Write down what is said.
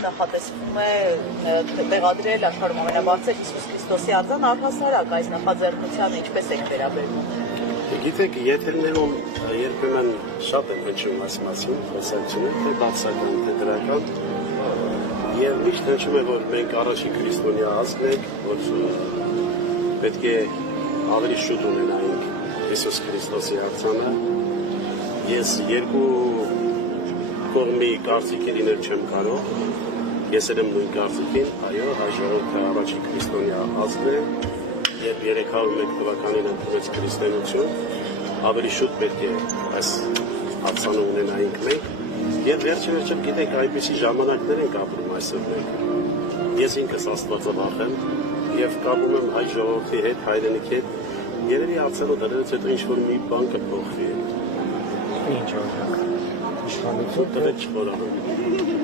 Նախատեսվում է տեղադրել աշխարհում ամենաբարձր Հիսուս Քրիստոսի արձան առհասարակ այս նախաձեռնությանը ինչպես եք վերաբերվում։ Գիտեք, եթերներում երբեմն շատ են հնչում այս մասին, խոսակցությունը, թե բացական, թե դրական, եւ միշտ հնչում է, որ մենք առաջի քրիստոնյա ազգն ենք, որ պետք է ավելի շուտ ունենայինք Հիսուս Քրիստոսի արձանը։ Ես երկու կողմի կարծիքին լինել չեմ կարող, ես եմ նույն կարծիքին, այո, հայ ժողովուրդը առաջի քրիստոնյա ազգն է, երբ 301 թվականին ընդունեց քրիստոնեություն, ավելի շուտ պետք է այս արձանը ունենայինք մենք, եւ վերջերս գիտեք, այնպիսի ժամանակներ ենք ապրում այսօր մենք։ Ես ինքս Աստվածավախ եմ եւ կապում եմ հայ ժողովրդի հետ, հայրենիքի հետ, երևի արձանը դրանից հետո ինչ-որ մի բան կփոխվի։ Ինչ օրինակ, իշխանություն տվեք չխորանում։